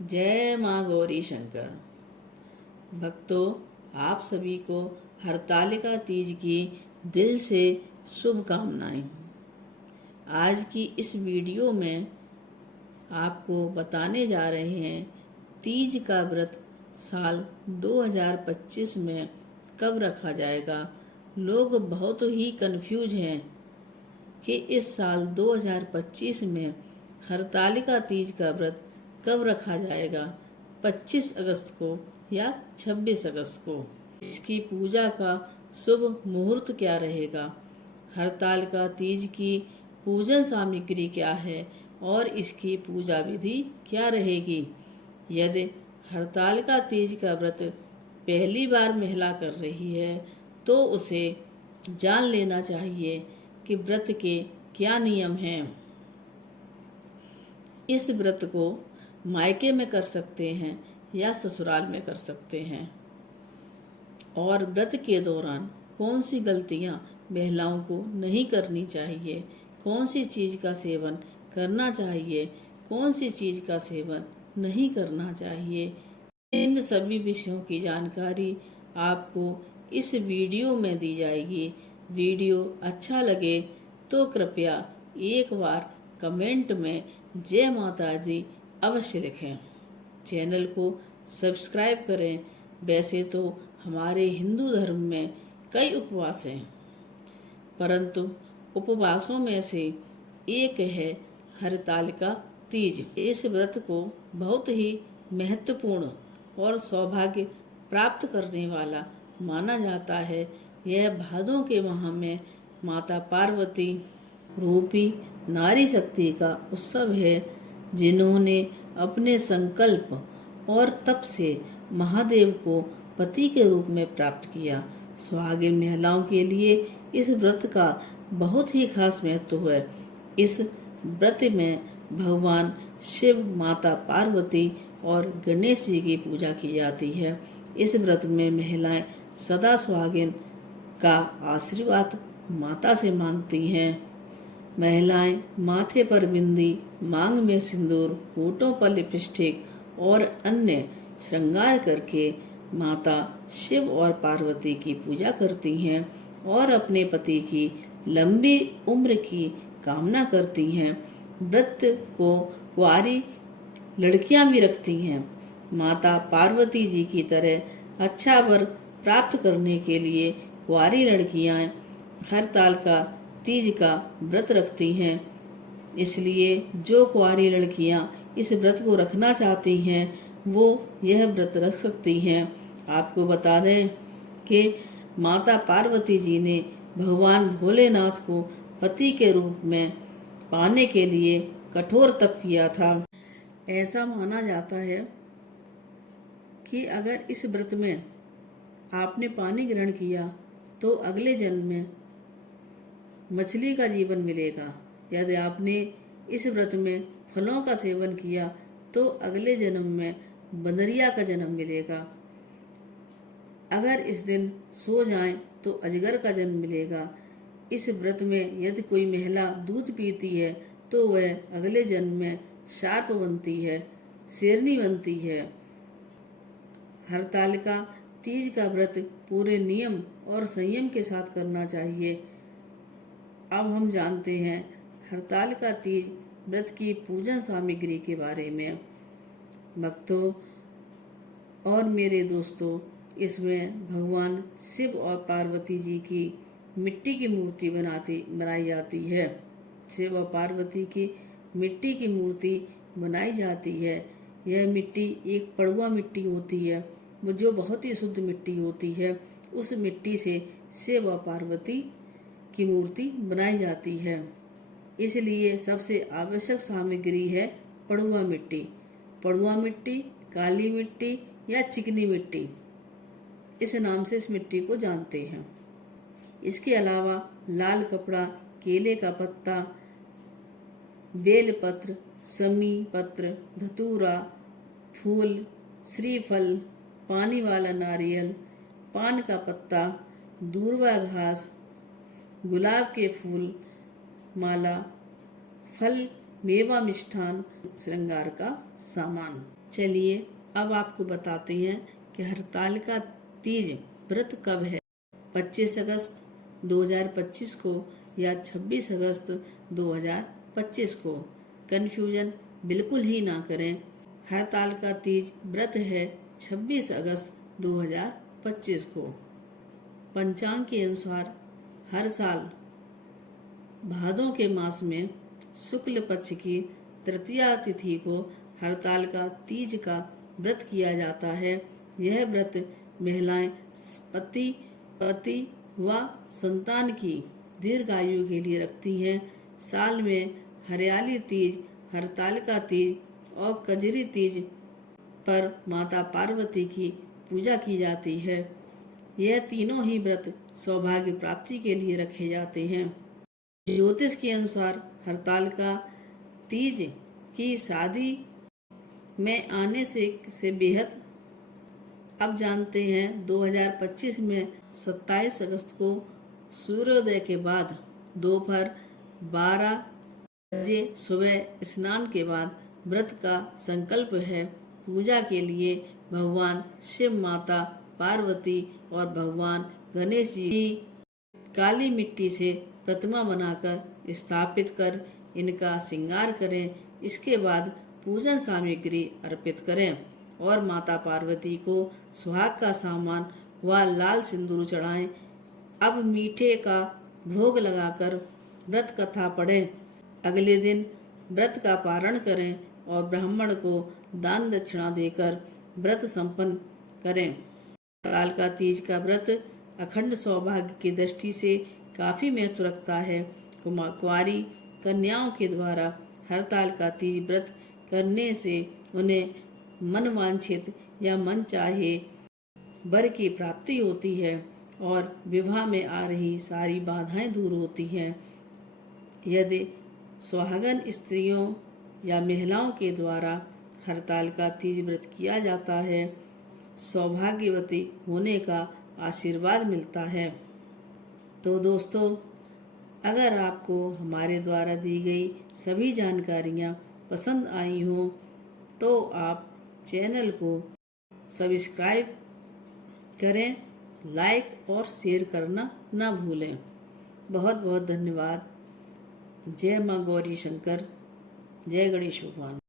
जय माँ गौरी शंकर। भक्तों, आप सभी को हरतालिका तीज की दिल से शुभकामनाएं। आज की इस वीडियो में आपको बताने जा रहे हैं तीज का व्रत साल 2025 में कब रखा जाएगा। लोग बहुत ही कंफ्यूज हैं कि इस साल 2025 में हरतालिका तीज का व्रत कब रखा जाएगा, 25 अगस्त को या 26 अगस्त को। इसकी पूजा का शुभ मुहूर्त क्या रहेगा, हरतालिका तीज की पूजन सामग्री क्या है और इसकी पूजा विधि क्या रहेगी। यदि हरतालिका तीज का व्रत पहली बार महिला कर रही है तो उसे जान लेना चाहिए कि व्रत के क्या नियम हैं। इस व्रत को मायके में कर सकते हैं या ससुराल में कर सकते हैं, और व्रत के दौरान कौन सी गलतियां महिलाओं को नहीं करनी चाहिए, कौन सी चीज़ का सेवन करना चाहिए, कौन सी चीज़ का सेवन नहीं करना चाहिए, इन सभी विषयों की जानकारी आपको इस वीडियो में दी जाएगी। वीडियो अच्छा लगे तो कृपया एक बार कमेंट में जय माता दी अवश्य लिखें। चैनल को सब्सक्राइब करें। वैसे तो हमारे हिंदू धर्म में कई उपवास हैं, परंतु उपवासों में से एक है हरतालिका तीज। इस व्रत को बहुत ही महत्वपूर्ण और सौभाग्य प्राप्त करने वाला माना जाता है। यह भादों के माह में माता पार्वती रूपी नारी शक्ति का उत्सव है, जिन्होंने अपने संकल्प और तप से महादेव को पति के रूप में प्राप्त किया। सुहागिन महिलाओं के लिए इस व्रत का बहुत ही खास महत्व है। इस व्रत में भगवान शिव, माता पार्वती और गणेश जी की पूजा की जाती है। इस व्रत में महिलाएं सदा सुहागिन का आशीर्वाद माता से मांगती हैं। महिलाएं माथे पर बिंदी, मांग में सिंदूर, होठों पर लिपस्टिक और अन्य श्रृंगार करके माता शिव और पार्वती की पूजा करती हैं और अपने पति की लंबी उम्र की कामना करती हैं। व्रत को कुंवारी लड़कियां भी रखती हैं। माता पार्वती जी की तरह अच्छा वर प्राप्त करने के लिए कुंवारी लड़कियां हरतालिका तीज का व्रत रखती हैं। इसलिए जो कुंवारी लड़कियां इस व्रत को रखना चाहती हैं वो यह व्रत रख सकती हैं। आपको बता दें कि माता पार्वती जी ने भगवान भोलेनाथ को पति के रूप में पाने के लिए कठोर तप किया था। ऐसा माना जाता है कि अगर इस व्रत में आपने पानी ग्रहण किया तो अगले जन्म में मछली का जीवन मिलेगा। यदि आपने इस व्रत में फलों का सेवन किया तो अगले जन्म में बंदरिया का जन्म मिलेगा। अगर इस दिन सो जाएं तो अजगर का जन्म मिलेगा। इस व्रत में यदि कोई महिला दूध पीती है तो वह अगले जन्म में शार्प बनती है, शेरनी बनती है। हरतालिका तीज का व्रत पूरे नियम और संयम के साथ करना चाहिए। अब हम जानते हैं हरतालिका तीज व्रत की पूजन सामग्री के बारे में। भक्तों और मेरे दोस्तों, इसमें भगवान शिव और पार्वती जी की मिट्टी की मूर्ति बनाई जाती है। शिव और पार्वती की मिट्टी की मूर्ति बनाई जाती है। यह मिट्टी एक पड़ुआ मिट्टी होती है, वो जो बहुत ही शुद्ध मिट्टी होती है। उस मिट्टी से शिव और पार्वती की मूर्ति बनाई जाती है। इसलिए सबसे आवश्यक सामग्री है पड़ुआ मिट्टी। पड़ुआ मिट्टी, काली मिट्टी या चिकनी मिट्टी, इस नाम से इस मिट्टी को जानते हैं। इसके अलावा लाल कपड़ा, केले का पत्ता, बेलपत्र, समी पत्र, धतूरा, फूल, श्रीफल, पानी वाला नारियल, पान का पत्ता, दूर्वा घास, गुलाब के फूल, माला, फल मेवा मिष्ठान श्रृंगार का सामान। चलिए अब आपको बताते हैं कि हरतालिका तीज व्रत कब है। 25 अगस्त 2025 को या 26 अगस्त 2025 को। कन्फ्यूजन बिल्कुल ही ना करें। हरतालिका तीज व्रत है 26 अगस्त 2025 को। पंचांग के अनुसार हर साल भादों के मास में शुक्ल पक्ष की तृतीया तिथि को हरतालिका तीज का व्रत किया जाता है। यह व्रत महिलाएं पति व संतान की दीर्घायु के लिए रखती हैं। साल में हरियाली तीज, हरतालिका तीज और कजरी तीज पर माता पार्वती की पूजा की जाती है। यह तीनों ही व्रत सौभाग्य प्राप्ति के लिए रखे जाते हैं। ज्योतिष के अनुसार हरतालिका तीज की शादी में आने से बेहद। अब जानते हैं 2025 में 27 अगस्त को सूर्योदय के बाद दोपहर 12 बजे सुबह स्नान के बाद व्रत का संकल्प है। पूजा के लिए भगवान शिव, माता पार्वती और भगवान गणेश जी की काली मिट्टी से प्रतिमा बनाकर स्थापित कर इनका श्रृंगार करें। इसके बाद पूजन सामग्री अर्पित करें और माता पार्वती को सुहाग का सामान व लाल सिंदूर चढ़ाएं। अब मीठे का भोग लगाकर व्रत कथा पढ़ें। अगले दिन व्रत का पारण करें और ब्राह्मण को दान दक्षिणा देकर व्रत संपन्न करें। हरतालिका तीज का व्रत अखंड सौभाग्य की दृष्टि से काफी महत्व रखता है। कुंवारी कन्याओं के द्वारा हरतालिका तीज व्रत करने से उन्हें मनवांछित या मन चाहे वर की प्राप्ति होती है और विवाह में आ रही सारी बाधाएं दूर होती हैं। यदि सुहागन स्त्रियों या महिलाओं के द्वारा हरतालिका तीज व्रत किया जाता है, सौभाग्यवती होने का आशीर्वाद मिलता है। तो दोस्तों, अगर आपको हमारे द्वारा दी गई सभी जानकारियाँ पसंद आई हों तो आप चैनल को सब्सक्राइब करें, लाइक और शेयर करना ना भूलें। बहुत बहुत धन्यवाद। जय माँ गौरी शंकर, जय गणेश भगवान।